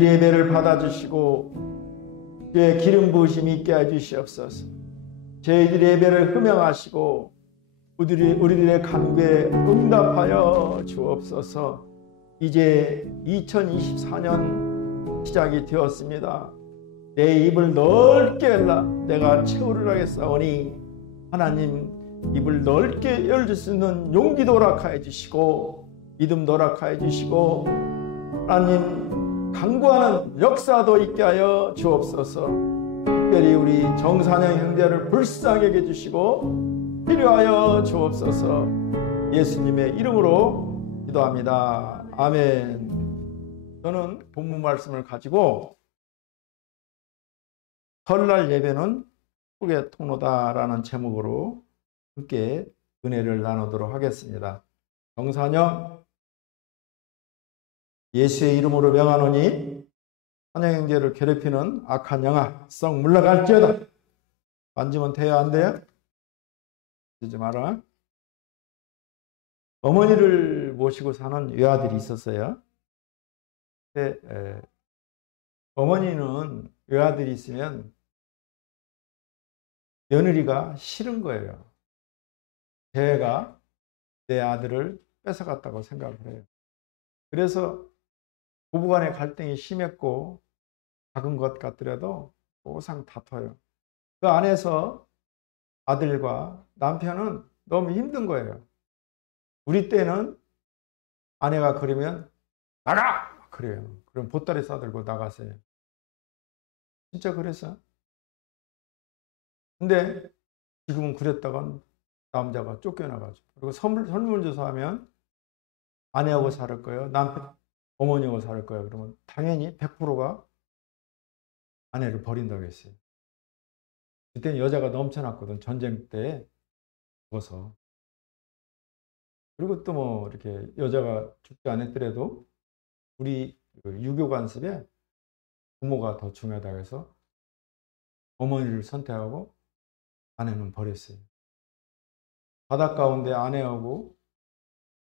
저희들이 예배를 받아주시고 주의 기름 부으심 있게 해주시옵소서. 저희들이 예배를 흠양하시고 우리들의 간구에 응답하여 주옵소서. 이제 2024년 시작이 되었습니다. 내 입을 넓게 열라 내가 채우리라 하겠사오니 하나님 입을 넓게 열줄 수 있는 용기도 허락하여 주시고 믿음도 허락하여 주시고 하나님 간구하는 역사도 있게 하여 주옵소서. 특별히 우리 정산영 형제를 불쌍히 여겨 주시고 필요하여 주옵소서. 예수님의 이름으로 기도합니다. 아멘. 저는 본문 말씀을 가지고 설날 예배는 축복의 통로다라는 제목으로 함께 은혜를 나누도록 하겠습니다. 정산영 예수의 이름으로 명하노니 찬양 형제를 괴롭히는 악한 영아 썩 물러갈지어다. 만지면 돼요 안 돼요? 만지지 마라. 어머니를 모시고 사는 외아들이 있었어요. 근데 어머니는 외아들이 있으면 며느리가 싫은 거예요. 걔가 내 아들을 뺏어갔다고 생각을 해요. 그래서 부부간의 갈등이 심했고 작은 것 같더라도 항상 다퉈요. 그 안에서 아들과 남편은 너무 힘든 거예요. 우리 때는 아내가 그러면 나가! 그래요. 그럼 보따리 싸들고 나가세요. 진짜 그랬어. 근데 지금은 그랬다간 남자가 쫓겨나가지고 그리고 설문조사하면 아내하고 살 거예요. 남편, 어머니하고 살 거예요. 그러면 당연히 100%가 아내를 버린다고 했어요. 그때는 여자가 넘쳐났거든. 전쟁 때 죽어서. 그리고 또 뭐 이렇게 여자가 죽지 않았더라도 우리 유교 관습에 부모가 더 중요하다고 해서 어머니를 선택하고 아내는 버렸어요. 바닷 가운데 아내하고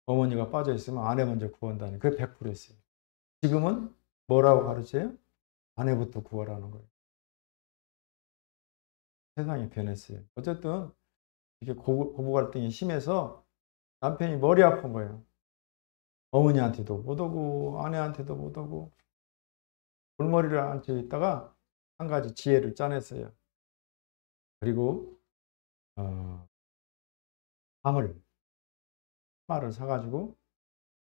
어머니가 빠져 있으면 아내 먼저 구한다니 그게 100%였어요. 지금은 뭐라고 가르쳐요? 아내부터 구하라는 거예요. 세상이 변했어요. 어쨌든 이렇게 고부 갈등이 심해서 남편이 머리 아픈 거예요. 어머니한테도 못 오고 아내한테도 못 오고 골머리를 앉혀 있다가 한 가지 지혜를 짜냈어요. 그리고 말을 사가지고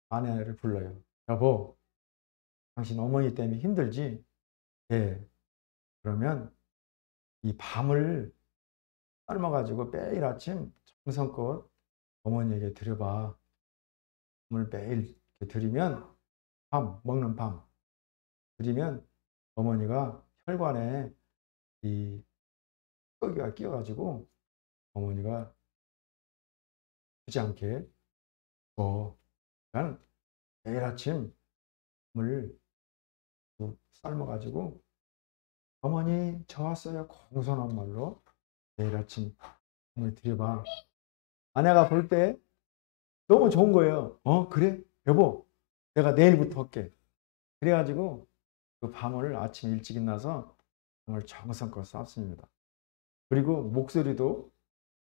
아내를 불러요. 여보, 당신 어머니 때문에 힘들지? 예. 그러면 이 밤을 삶아가지고 매일 아침 정성껏 어머니에게 드려봐. 밤을 매일 드리면 먹는 밤 드리면 어머니가 혈관에 이 뻐기가 끼어가지고 어머니가 죽지 않게 그러니까 매일 아침 밤을 삶아가지고 어머니 저 왔어요 공손한 말로 내일 아침 밤을 드려봐. 아내가 볼 때 너무 좋은 거예요. 그래 여보 내가 내일부터 할게. 그래가지고 그 밤을 아침 일찍 일어나서 밤을 정성껏 쌌습니다. 그리고 목소리도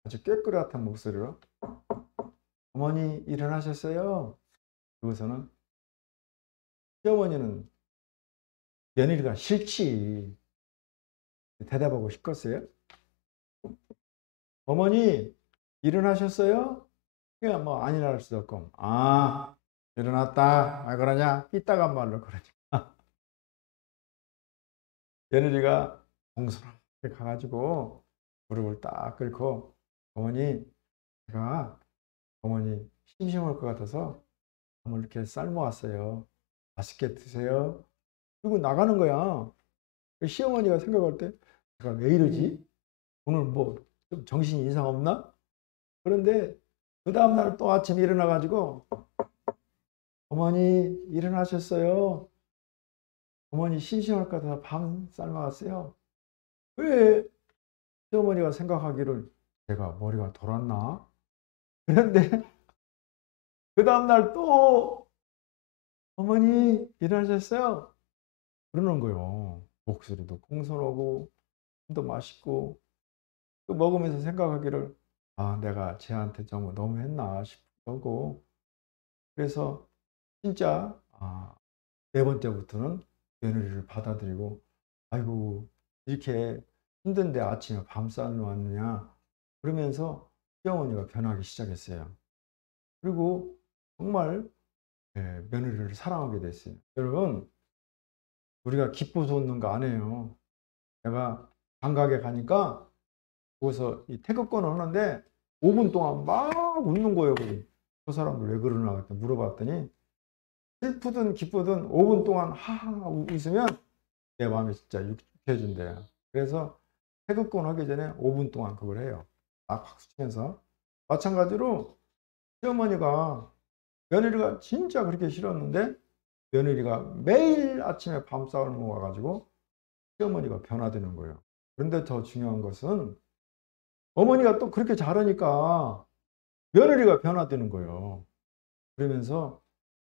아주 깨끗한 목소리로 어머니 일어나셨어요? 그러고서는 시어머니는 며느리가 싫지 대답하고 싶겠어요? 어머니 일어나셨어요? 그냥 뭐 안 일어날 수도 없고 일어났다. 그러냐? 삐딱한 말로 그러니까 며느리가 공손하게 가가지고 무릎을 딱 꿇고 어머니 제가 어머니 심심할 것 같아서 밤을 이렇게 삶아왔어요. 맛있게 드세요. 그리고 나가는 거야. 시어머니가 생각할 때 제가 왜 이러지? 오늘 뭐 좀 정신이 이상 없나? 그런데 그 다음날 또 아침에 일어나가지고 어머니 일어나셨어요? 어머니 심심할 것 같아서 밤 삶아왔어요. 왜 시어머니가 생각하기를 제가 머리가 돌았나? 그런데 그 다음날 또 어머니 일어나셨어요? 그러는 거예요. 목소리도 공손하고 도 맛있고 또 먹으면서 생각하기를 아 내가 쟤한테 정말 너무 했나 싶고 그래서 진짜 네 번째부터는 며느리를 받아들이고 아이고 이렇게 힘든데 아침에 밤쌀 놓았느냐 그러면서 시어머니가 변하기 시작했어요. 그리고 정말 며느리를 사랑하게 됐어요. 여러분 우리가 기뻐서 웃는 거 아니에요. 내가 장가게 가니까 거기서 이 태극권을 하는데 5분 동안 막 웃는 거예요. 그 사람들 왜 그러나 물어봤더니 슬프든 기쁘든 5분 동안 하하 웃으면 내 마음이 진짜 유쾌해진대요. 그래서 태극권 하기 전에 5분 동안 그걸 해요. 막 박수 치면서. 마찬가지로 시어머니가 며느리가 진짜 그렇게 싫었는데 며느리가 매일 아침에 밤싸움을 와가지고 시어머니가 변화되는 거예요. 그런데 더 중요한 것은 어머니가 또 그렇게 잘하니까 며느리가 변화되는 거예요. 그러면서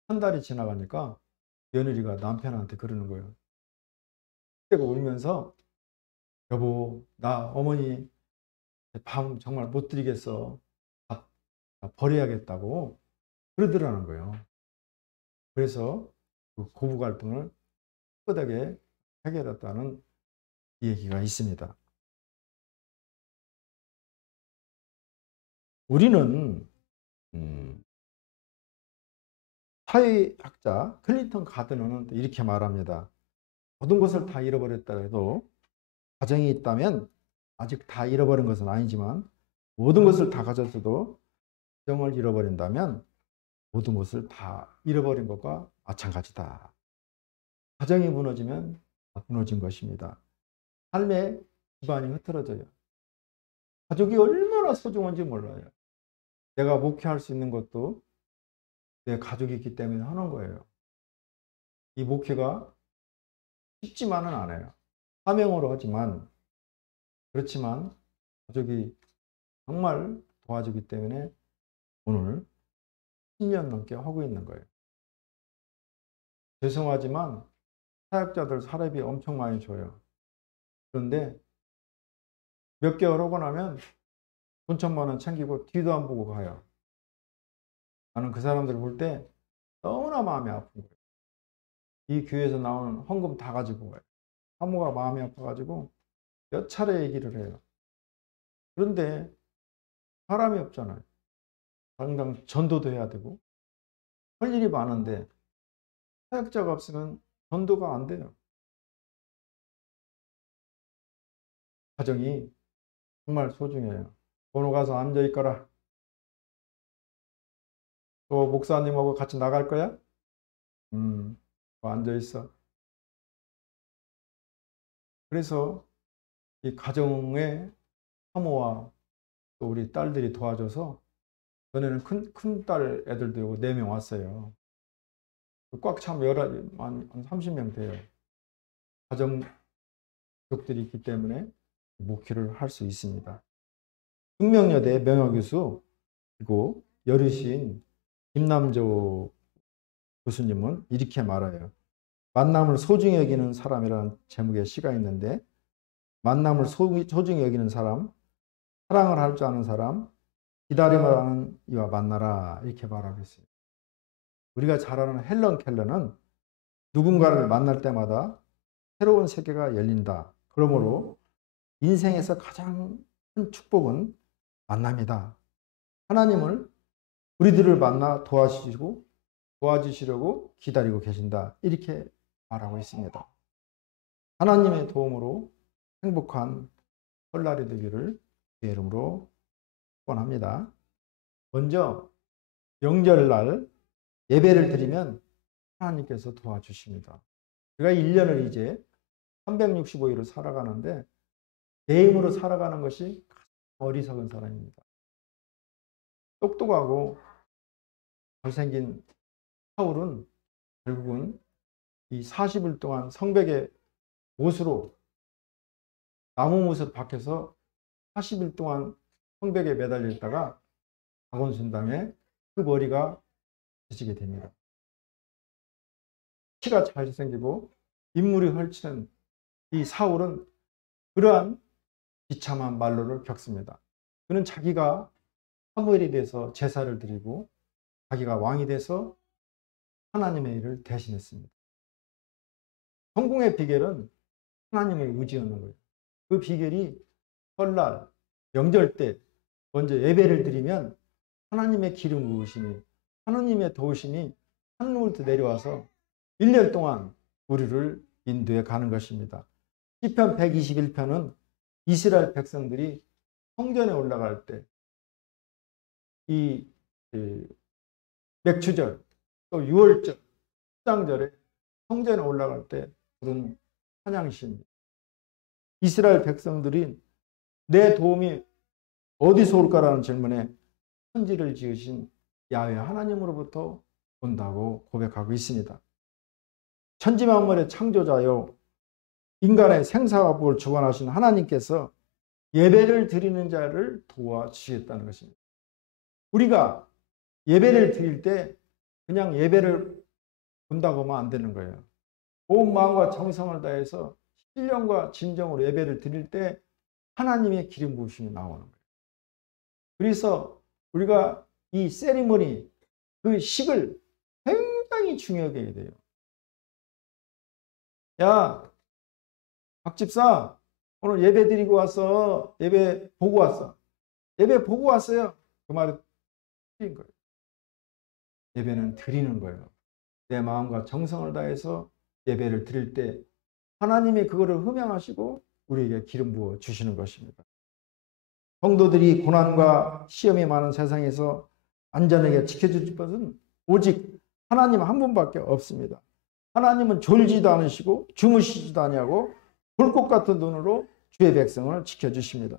한 달이 지나가니까 며느리가 남편한테 그러는 거예요. 그때가 울면서 여보 나 어머니 밥 정말 못 드리겠어. 밥 버려야겠다고 그러더라는 거예요. 그래서 그 고부 갈등을 깨끗하게 해결했다는 얘기가 있습니다. 우리는 사회학자 클린턴 가드너는 이렇게 말합니다. 모든 것을 다 잃어버렸다 해도 가정이 있다면 아직 다 잃어버린 것은 아니지만 모든 것을 다 가졌어도 가정을 잃어버린다면 모든 것을 다 잃어버린 것과 마찬가지다. 가정이 무너지면 다 무너진 것입니다. 삶의 기반이 흐트러져요. 가족이 얼마나 소중한지 몰라요. 내가 목회할 수 있는 것도 내 가족이 있기 때문에 하는 거예요. 이 목회가 쉽지만은 않아요. 사명으로 하지만 그렇지만 가족이 정말 도와주기 때문에 오늘 10년 넘게 하고 있는 거예요. 죄송하지만 사역자들 사례비 엄청 많이 줘요. 그런데 몇 개월 하고 나면 돈 1,000만 원 챙기고 뒤도 안 보고 가요. 나는 그 사람들 볼 때 너무나 마음이 아픈 거예요. 이 교회에서 나오는 헌금 다 가지고 가요. 사모가 마음이 아파가지고 몇 차례 얘기를 해요. 그런데 사람이 없잖아요. 당장 전도도 해야 되고 할 일이 많은데 사역자가 없으면 전도가 안 돼요. 가정이 정말 소중해요. 번호 가서 앉아 있거라. 또 목사님하고 같이 나갈 거야? 앉아 있어. 그래서 이 가정의 사모와 또 우리 딸들이 도와줘서 전에는 큰 딸 애들도 오고 4명 왔어요. 꽉 차면 한 30명 돼요. 가정족들이 있기 때문에 목회를 할 수 있습니다. 숙명여대 명예교수 그리고 여르신 김남조 교수님은 이렇게 말해요. 만남을 소중히 여기는 사람이라는 제목의 시가 있는데 만남을 소중히 여기는 사람, 사랑을 할 줄 아는 사람, 기다림을 하는 이와 만나라 이렇게 말하고 있어요. 우리가 잘 아는 헬런 켈러는 누군가를 만날 때마다 새로운 세계가 열린다. 그러므로 인생에서 가장 큰 축복은 만남이다. 하나님을 우리들을 만나 도와주시려고 기다리고 계신다. 이렇게 말하고 있습니다. 하나님의 도움으로 행복한 설날이 되기를 주의 이름으로 축원합니다. 먼저 명절날 예배를 드리면 하나님께서 도와주십니다. 우리가 1년을 이제 365일을 살아가는데 내 힘으로 살아가는 것이 어리석은 사람입니다. 똑똑하고 잘생긴 사울은 결국은 이 40일 동안 성벽의 못으로 나무 못을 박혀서 40일 동안 성벽에 매달려 있다가 박원순당에 그 머리가 지지게 됩니다. 키가 잘생기고 인물이 헐치는 이 사울은 그러한 비참한 말로를 겪습니다. 그는 자기가 사무엘이 돼서 제사를 드리고 자기가 왕이 돼서 하나님의 일을 대신했습니다. 성공의 비결은 하나님의 의지였는 거예요. 그 비결이 설날, 명절 때 먼저 예배를 드리면 하나님의 기름 부으심이, 하나님의 도우심이 하늘로부터 내려와서 1년 동안 우리를 인도해 가는 것입니다. 시편 121편은 이스라엘 백성들이 성전에 올라갈 때 이 맥추절, 또 유월절, 수장절에 성전에 올라갈 때 부른 찬양시입니다. 이스라엘 백성들이 내 도움이 어디서 올까라는 질문에 천지를 지으신 야훼 하나님으로부터 온다고 고백하고 있습니다. 천지 만물의 창조자요 인간의 생사와 복을 주관하신 하나님께서 예배를 드리는 자를 도와주시겠다는 것입니다. 우리가 예배를 드릴 때 그냥 예배를 본다고 하면 안 되는 거예요. 온 마음과 정성을 다해서 신령과 진정으로 예배를 드릴 때 하나님의 기름 부으심이 나오는 거예요. 그래서 우리가 이 세리머니, 그 식을 굉장히 중요하게 해야 돼요. 야, 박 집사, 오늘 예배 드리고 왔어. 예배 보고 왔어. 예배 보고 왔어요. 그 말이 틀린 거예요. 예배는 드리는 거예요. 내 마음과 정성을 다해서 예배를 드릴 때 하나님이 그거를 흠양하시고 우리에게 기름 부어 주시는 것입니다. 성도들이 고난과 시험이 많은 세상에서 안전하게 지켜줄 것은 오직 하나님 한 분밖에 없습니다. 하나님은 졸지도 않으시고 주무시지도 아니하고 불꽃 같은 눈으로 주의 백성을 지켜주십니다.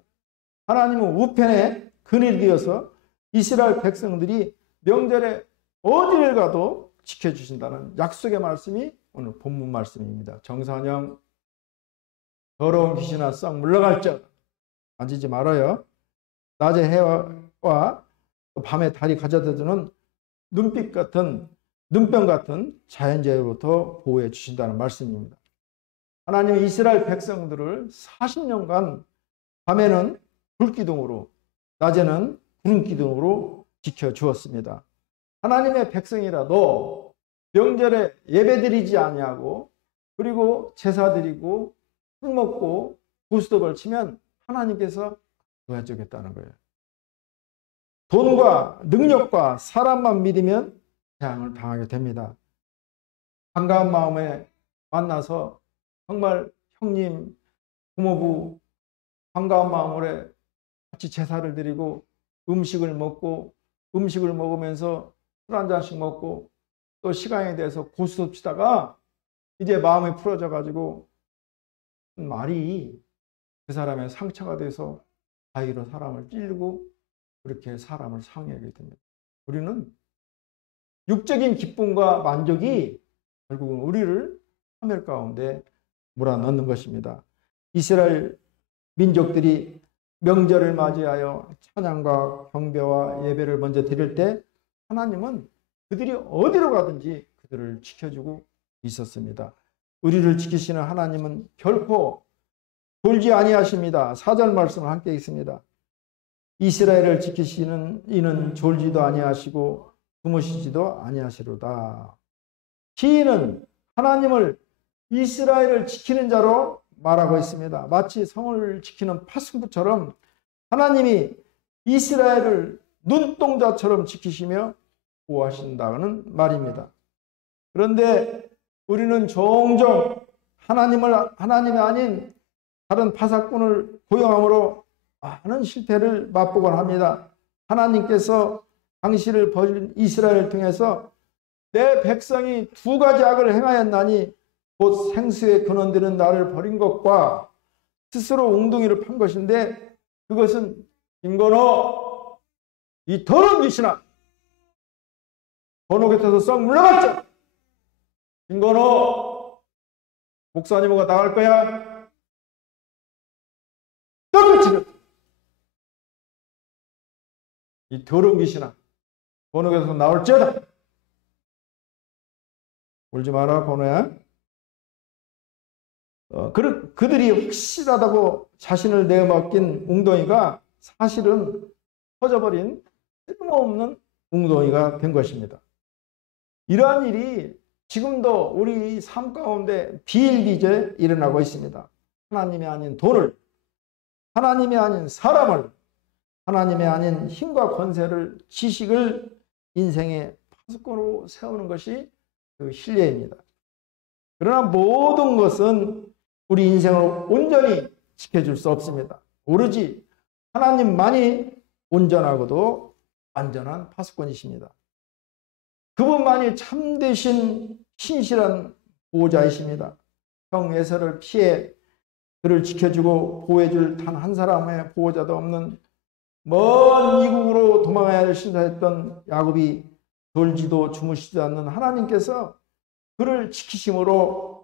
하나님은 우편에 그늘이 되어서 이스라엘 백성들이 명절에 어디를 가도 지켜주신다는 약속의 말씀이 오늘 본문 말씀입니다. 정선영, 더러운 귀신아 썩 물러갈적 만지지 말아요. 낮에 해와 밤에 달이 가져다주는 눈병 같은 자연재해로부터 보호해 주신다는 말씀입니다. 하나님은 이스라엘 백성들을 40년간 밤에는 불기둥으로 낮에는 구름기둥으로 지켜주었습니다. 하나님의 백성이라도 명절에 예배드리지 아니하고 그리고 제사 드리고 술 먹고 고스톱을 치면 하나님께서 도와주겠다는 거예요. 돈과 능력과 사람만 믿으면 재앙을 당하게 됩니다. 반가운 마음에 만나서 정말 형님, 부모부 반가운 마음으로 같이 제사를 드리고 음식을 먹으면서 술 한 잔씩 먹고 또 시간에 대해서 고스톱 치다가 이제 마음이 풀어져 가지고 말이 그 사람의 상처가 돼서 바위로 사람을 찌르고 그렇게 사람을 상해하게 됩니다. 우리는 육적인 기쁨과 만족이 결국은 우리를 화멸 가운데 몰아넣는 것입니다. 이스라엘 민족들이 명절을 맞이하여 찬양과 경배와 예배를 먼저 드릴 때 하나님은 그들이 어디로 가든지 그들을 지켜주고 있었습니다. 우리를 지키시는 하나님은 결코 졸지 아니하십니다. 4절 말씀을 함께 읽습니다. 이스라엘을 지키시는 이는 졸지도 아니하시고 주무시지도 아니하시로다. 시인은 하나님을 이스라엘을 지키는 자로 말하고 있습니다. 마치 성을 지키는 파수꾼처럼 하나님이 이스라엘을 눈동자처럼 지키시며 보호하신다는 말입니다. 그런데 우리는 종종 하나님이 아닌 다른 파사꾼을 고용함으로 많은 실패를 맛보곤 합니다. 하나님께서 당시를 버린 이스라엘을 통해서 내 백성이 두 가지 악을 행하였나니 곧 생수의 근원되는 나를 버린 것과 스스로 웅둥이를 판 것인데 그것은 김건호 이 더러운 귀신아 건호 곁에서 썩 물러갔죠. 김건호 목사님과 나갈 거야. 떡을 이 더러운 귀신아 건호 곁에서 나올지어다. 울지 마라 건호야. 그들이 확실하다고 자신을 내어맡긴 웅덩이가 사실은 터져버린 쓸모없는 웅덩이가 된 것입니다. 이러한 일이 지금도 우리 삶 가운데 비일비재 일어나고 있습니다. 하나님이 아닌 돈을, 하나님이 아닌 사람을, 하나님이 아닌 힘과 권세를, 지식을 인생의 파수꾼으로 세우는 것이 그 신뢰입니다. 그러나 모든 것은 우리 인생을 온전히 지켜줄 수 없습니다. 오로지 하나님만이 온전하고도 완전한 파수꾼이십니다. 그분만이 참되신 신실한 보호자이십니다. 형 에서를 피해 그를 지켜주고 보호해줄 단 한 사람의 보호자도 없는 먼 이국으로 도망가야 신사했던 야곱이 졸지도 주무시지 않는 하나님께서 그를 지키심으로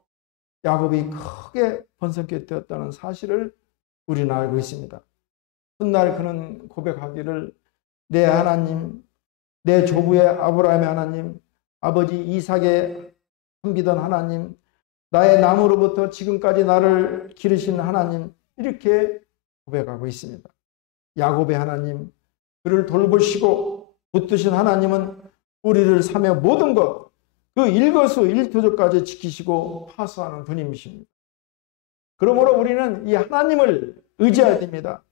야곱이 크게 번성케 되었다는 사실을 우리는 알고 있습니다. 훗날 그는 고백하기를 내 하나님, 내 조부의 아브라함의 하나님, 아버지 이삭의 섬기던 하나님, 나의 나무로부터 지금까지 나를 기르신 하나님, 이렇게 고백하고 있습니다. 야곱의 하나님, 그를 돌보시고 붙드신 하나님은 우리를 사며 모든 것, 그 일거수일투족까지 지키시고 파수하는 분이십니다. 그러므로 우리는 이 하나님을 의지해야 됩니다.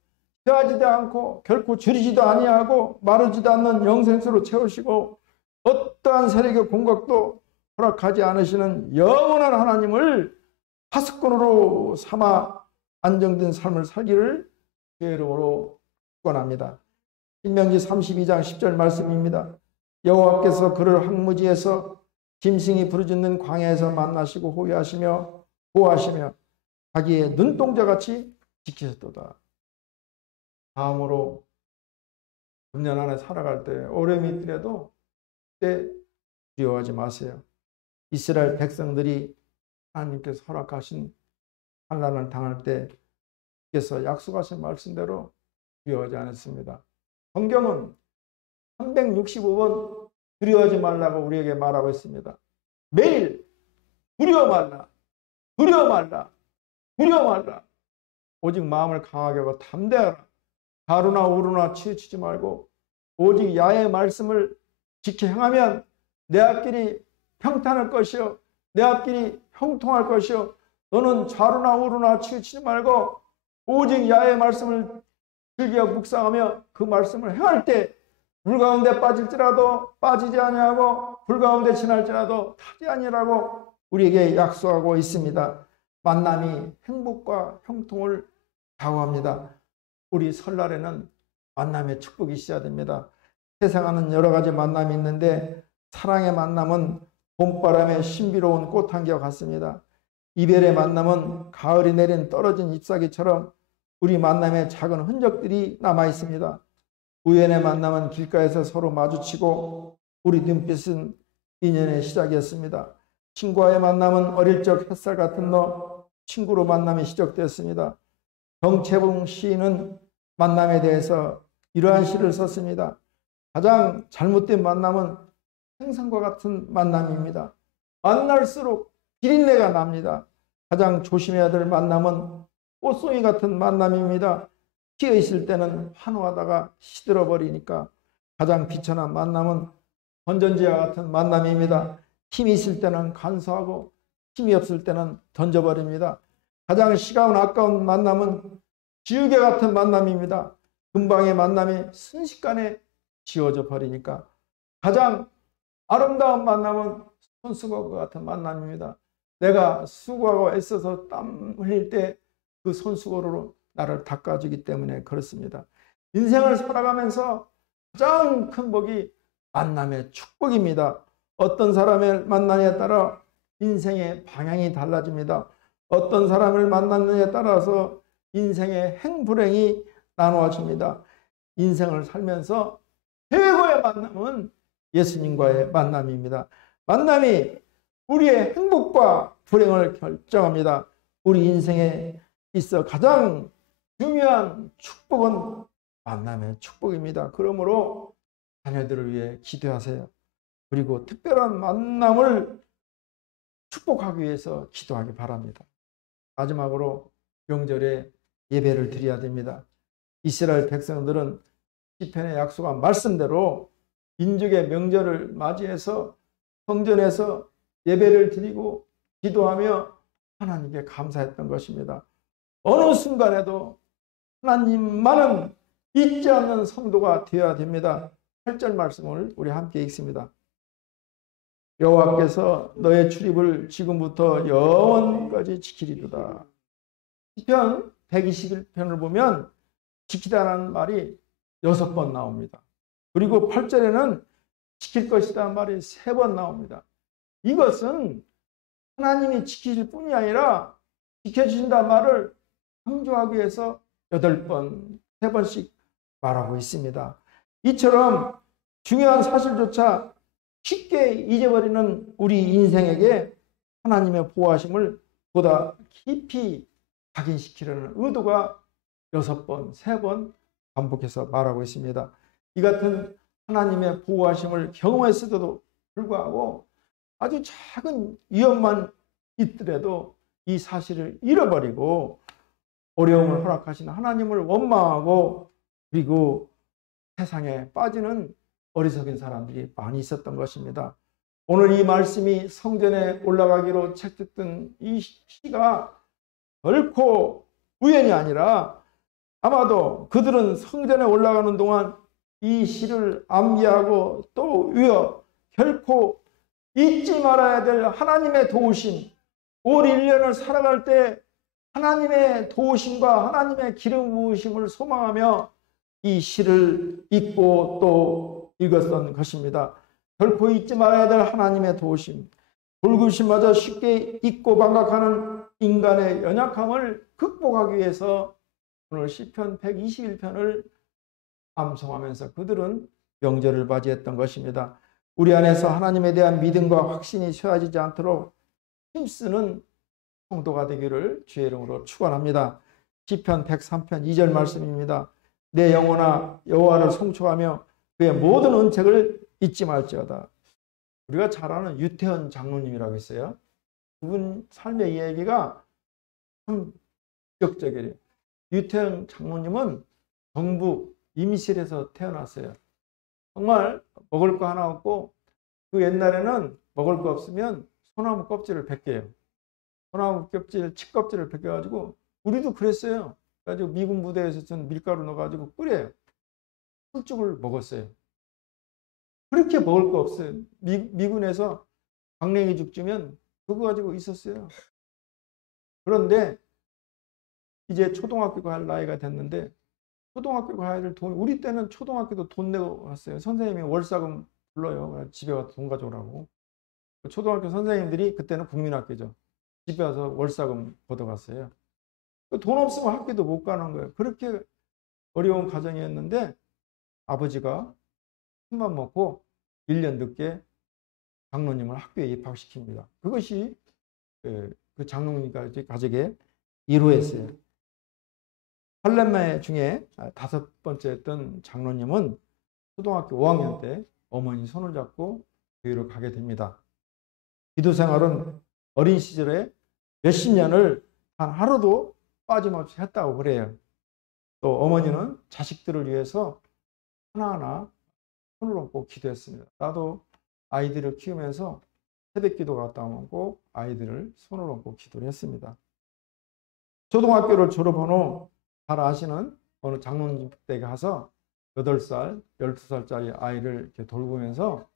취하지도 않고 결코 줄이지도 아니하고 마르지도 않는 영생수로 채우시고 어떠한 세력의 공격도 허락하지 않으시는 영원한 하나님을 파수꾼으로 삼아 안정된 삶을 살기를 주의 이름으로 축원합니다. 신명기 32장 10절 말씀입니다. 여호와께서 그를 황무지에서 짐승이 부르짖는 광야에서 만나시고 호위하시며 보호하시며 자기의 눈동자같이 지키셨도다. 다음으로 금년 안에 살아갈 때 어려움이 있더라도 그때 두려워하지 마세요. 이스라엘 백성들이 하나님께서 허락하신 환난을 당할 때 께서 약속하신 말씀대로 두려워하지 않았습니다. 성경은 365번 두려워하지 말라고 우리에게 말하고 있습니다. 매일 두려워 말라, 두려워 말라, 두려워 말라. 오직 마음을 강하게 하고 담대하라. 가루나 우루나 치우치지 말고 오직 야의 말씀을 지켜 행하면 내 앞길이 평탄할 것이요 내 앞길이 형통할 것이요 너는 좌루나 우루나 치우치지 말고 오직 야의 말씀을 즐겨 묵상하며 그 말씀을 행할 때 물 가운데 빠질지라도 빠지지 아니하고 불 가운데 지날지라도 타지 아니라고 우리에게 약속하고 있습니다. 만남이 행복과 형통을 좌우합니다. 우리 설날에는 만남의 축복이 있어야 됩니다. 세상에는 여러 가지 만남이 있는데 사랑의 만남은 봄바람에 신비로운 꽃 한 개와 같습니다. 이별의 만남은 가을이 내린 떨어진 잎사귀처럼 우리 만남에 작은 흔적들이 남아 있습니다. 우연의 만남은 길가에서 서로 마주치고 우리 눈빛은 인연의 시작이었습니다. 친구와의 만남은 어릴 적 햇살 같은 너 친구로 만남이 시작되었습니다. 정채봉 시인은 만남에 대해서 이러한 시를 썼습니다. 가장 잘못된 만남은 생선과 같은 만남입니다. 만날수록 비린내가 납니다. 가장 조심해야 될 만남은 꽃송이 같은 만남입니다. 피어 있을 때는 환호하다가 시들어 버리니까. 가장 비천한 만남은 건전지와 같은 만남입니다. 힘이 있을 때는 간소하고 힘이 없을 때는 던져버립니다. 가장 시가운 아까운 만남은 지우개 같은 만남입니다. 금방의 만남이 순식간에 지워져 버리니까. 가장 아름다운 만남은 손수건과 같은 만남입니다. 내가 수고하고 애써서 땀 흘릴 때 그 손수건으로 나를 닦아주기 때문에 그렇습니다. 인생을 살아가면서 가장 큰 복이 만남의 축복입니다. 어떤 사람을 만나느냐에 따라 인생의 방향이 달라집니다. 어떤 사람을 만났느냐에 따라서 인생의 행불행이 나누어집니다. 인생을 살면서 최고의 만남은 예수님과의 만남입니다. 만남이 우리의 행복과 불행을 결정합니다. 우리 인생에 있어 가장 중요한 축복은 만남의 축복입니다. 그러므로 자녀들을 위해 기도하세요. 그리고 특별한 만남을 축복하기 위해서 기도하기 바랍니다. 마지막으로 명절에 예배를 드려야 됩니다. 이스라엘 백성들은 시편에 약속한 말씀대로 민족의 명절을 맞이해서 성전에서 예배를 드리고 기도하며 하나님께 감사했던 것입니다. 어느 순간에도 하나님만은 잊지 않는 성도가 되어야 됩니다. 8절 말씀을 우리 함께 읽습니다. 여호와께서 너의 출입을 지금부터 영원까지 지키리로다. 시편 121편을 보면 지키다라는 말이 6번 나옵니다. 그리고 8절에는 지킬 것이라는 말이 3번 나옵니다. 이것은 하나님이 지키실 뿐이 아니라 지켜주신다는 말을 강조하기 위해서 8번, 3번씩 말하고 있습니다. 이처럼 중요한 사실조차 쉽게 잊어버리는 우리 인생에게 하나님의 보호하심을 보다 깊이 각인시키려는 의도가 6번, 3번 반복해서 말하고 있습니다. 이 같은 하나님의 보호하심을 경험했어도 불구하고 아주 작은 위험만 있더라도 이 사실을 잃어버리고 어려움을 허락하시는 하나님을 원망하고 그리고 세상에 빠지는 어리석은 사람들이 많이 있었던 것입니다. 오늘 이 말씀이 성전에 올라가기로 책했던 이 시가 결코 우연이 아니라 아마도 그들은 성전에 올라가는 동안 이 시를 암기하고 또 외워 결코 잊지 말아야 될 하나님의 도우심, 올 1년을 살아갈 때 하나님의 도우심과 하나님의 기름 부으심을 소망하며 이 시를 읽고 또 읽었던 것입니다. 결코 잊지 말아야 될 하나님의 도우심, 불구심마저 쉽게 잊고 반각하는 인간의 연약함을 극복하기 위해서 오늘 시편 121편을 암송하면서 그들은 명절을 맞이했던 것입니다. 우리 안에서 하나님에 대한 믿음과 확신이 쇠해지지 않도록 힘쓰는 성도가 되기를 주의 이름으로 축원합니다. 시편 103편 2절 말씀입니다. 내 영혼아 여호와를 송축하며 그의 모든 은책을 잊지 말지어다. 우리가 잘 아는 유태현 장로님이라고 있어요. 그분 삶의 이야기가 참 기적적이에요. 유태현 장로님은 정부 임실에서 태어났어요. 정말 먹을 거 하나 없고 그 옛날에는 먹을 거 없으면 소나무 껍질을 벗겨요. 소나무 껍질, 칡껍질을 벗겨가지고 우리도 그랬어요. 그래가지고 미군 부대에서 전 밀가루 넣어가지고 끓여요. 술죽을 먹었어요. 그렇게 먹을 거 없어요. 미군에서 강냉이죽 주면 그거 가지고 있었어요. 그런데 이제 초등학교 갈 나이가 됐는데 초등학교 가야 될 돈, 우리 때는 초등학교도 돈 내고 갔어요. 선생님이 월사금 불러요. 집에 와서 돈 가져오라고. 초등학교 선생님들이 그때는 국민학교죠. 집에 와서 월사금 걷어갔어요. 돈 없으면 학교도 못 가는 거예요. 그렇게 어려운 가정이었는데 아버지가 큰맘 먹고 1년 늦게 장로님을 학교에 입학시킵니다. 그것이 그 장로님 가족의 이루였어요. 할렘매 중에 5번째였던 장로님은 초등학교 5학년 때 어머니 손을 잡고 교회로 가게 됩니다. 기도 생활은 어린 시절에 몇십 년을 단 하루도 빠짐없이 했다고 그래요. 또 어머니는 자식들을 위해서 하나하나 손을 얹고 기도했습니다. 나도 아이들을 키우면서 새벽기도 갔다 오고 아이들을 손을 얹고 기도를 했습니다. 초등학교를 졸업한 후 잘 아시는 어느 장로님 댁에 가서 8살, 12살짜리 아이를 이렇게 돌보면서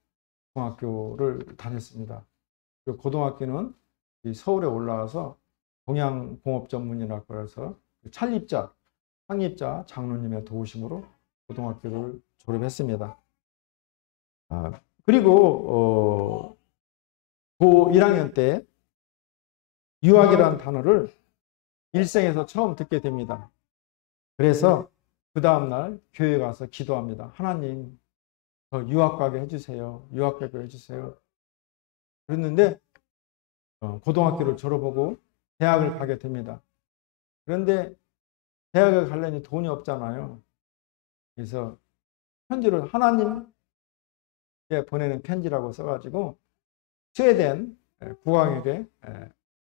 중학교를 다녔습니다. 고등학교는 서울에 올라와서 동양공업전문이라고 해서 창립자 장로님의 도우심으로 고등학교를 졸업했습니다. 그리고 고 1학년 때 유학이라는 단어를 일생에서 처음 듣게 됩니다. 그래서 그 다음날 교회 가서 기도합니다. 하나님, 저 유학 가게 해주세요. 유학 가게 해주세요. 그랬는데 고등학교를 졸업하고 대학을 가게 됩니다. 그런데 대학을 가려니 돈이 없잖아요. 그래서 편지를 하나님께 보내는 편지라고 써가지고 스웨덴 국왕에게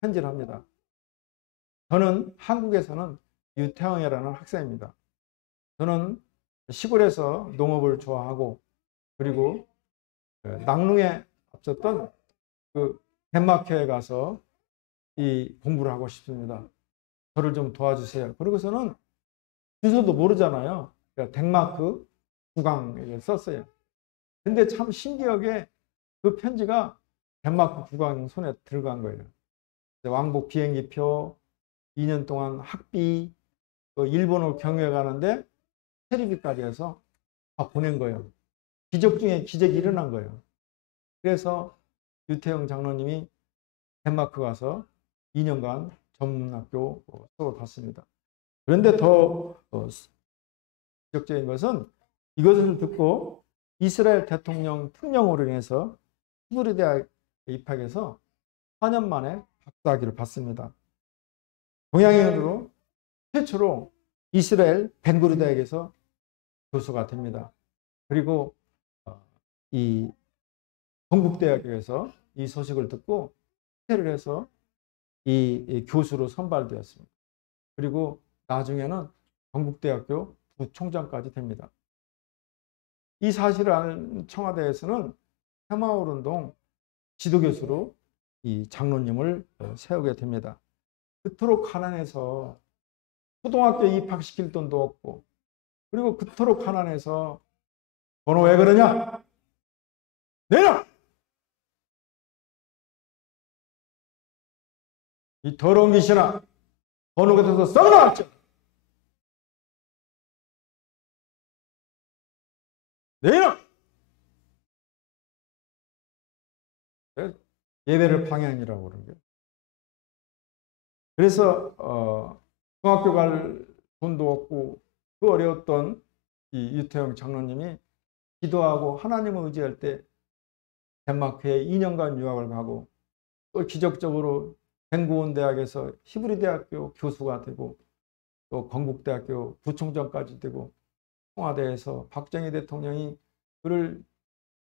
편지를 합니다. 저는 한국에서는 유태영이라는 학생입니다. 저는 시골에서 농업을 좋아하고 그리고 낙릉에 없었던 그 덴마크에 가서 이 공부를 하고 싶습니다. 저를 좀 도와주세요. 그리고서는 주소도 모르잖아요. 그러니까 덴마크 국왕에게 썼어요. 근데 참 신기하게 그 편지가 덴마크 국왕 손에 들어간 거예요. 왕복 비행기표, 2년 동안 학비, 또 일본을 경유해 가는데 체류비까지 해서 다 보낸 거예요. 기적 중에 기적이 일어난 거예요. 그래서 유태영 장로님이 덴마크 가서 2년간 전문학교 수업을 받습니다. 그런데 더 기적적인 것은 이것을 듣고 이스라엘 대통령 특령으로 인해서 히브리 대학에 입학해서 4년 만에 박사학위를 받습니다. 동양인으로 최초로 이스라엘 벤구리 대학에서 교수가 됩니다. 그리고 이 건국대학에서 이 소식을 듣고 퇴를 해서 이 교수로 선발되었습니다. 그리고 나중에는 건국대학교 부총장까지 됩니다. 이 사실을 아는 청와대에서는 새마을운동 지도교수로 이 장로님을 세우게 됩니다. 그토록 가난해서 초등학교에 입학시킬 돈도 없고 그리고 그토록 가난해서 너는 왜 그러냐? 내놔! 이 더러운 귀신아, 어느 곳에서 썩어나왔죠? 내놔! 예배를 방해하니라고 그런 거예요. 그래서 중학교 갈 돈도 없고 그 어려웠던 이 유태영 장로님이 기도하고 하나님을 의지할 때 덴마크에 2년간 유학을 가고 또 기적적으로 벤구온 대학에서 히브리 대학교 교수가 되고 또 건국대학교 부총장까지 되고 청와대에서 박정희 대통령이 그를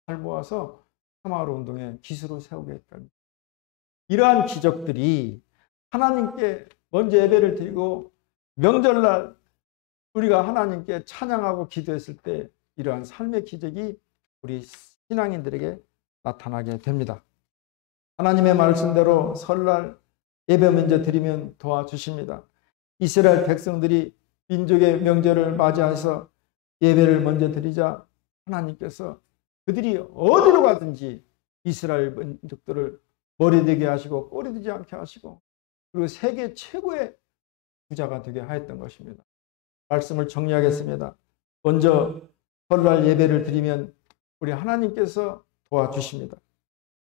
잘 모아서 새마을운동의 기수로 세우게 했다니. 이러한 기적들이 하나님께 먼저 예배를 드리고 명절날 우리가 하나님께 찬양하고 기도했을 때 이러한 삶의 기적이 우리 신앙인들에게 나타나게 됩니다. 하나님의 말씀대로 설날 예배 먼저 드리면 도와주십니다. 이스라엘 백성들이 민족의 명절을 맞이해서 예배를 먼저 드리자 하나님께서 그들이 어디로 가든지 이스라엘 민족들을 머리 되게 하시고 꼬리 되지 않게 하시고 그리고 세계 최고의 부자가 되게 하였던 것입니다. 말씀을 정리하겠습니다. 먼저 설날 예배를 드리면 우리 하나님께서 도와주십니다.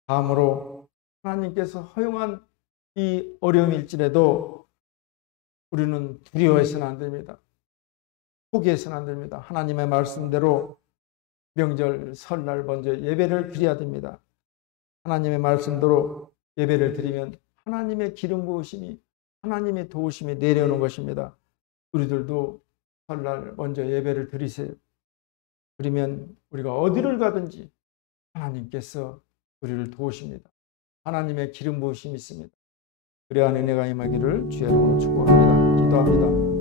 다음으로 하나님께서 허용한 이 어려움일지라도 우리는 두려워해서는 안 됩니다. 포기해서는 안 됩니다. 하나님의 말씀대로 명절 설날 먼저 예배를 드려야 됩니다. 하나님의 말씀대로 예배를 드리면 하나님의 기름 부으심이 하나님의 도우심이 내려오는 것입니다. 우리들도 설날 먼저 예배를 드리세요. 그러면 우리가 어디를 가든지 하나님께서 우리를 도우십니다. 하나님의 기름 부으심이 있습니다. 그래야 은혜가 임하기를 주의 이름으로 축복합니다. 기도합니다.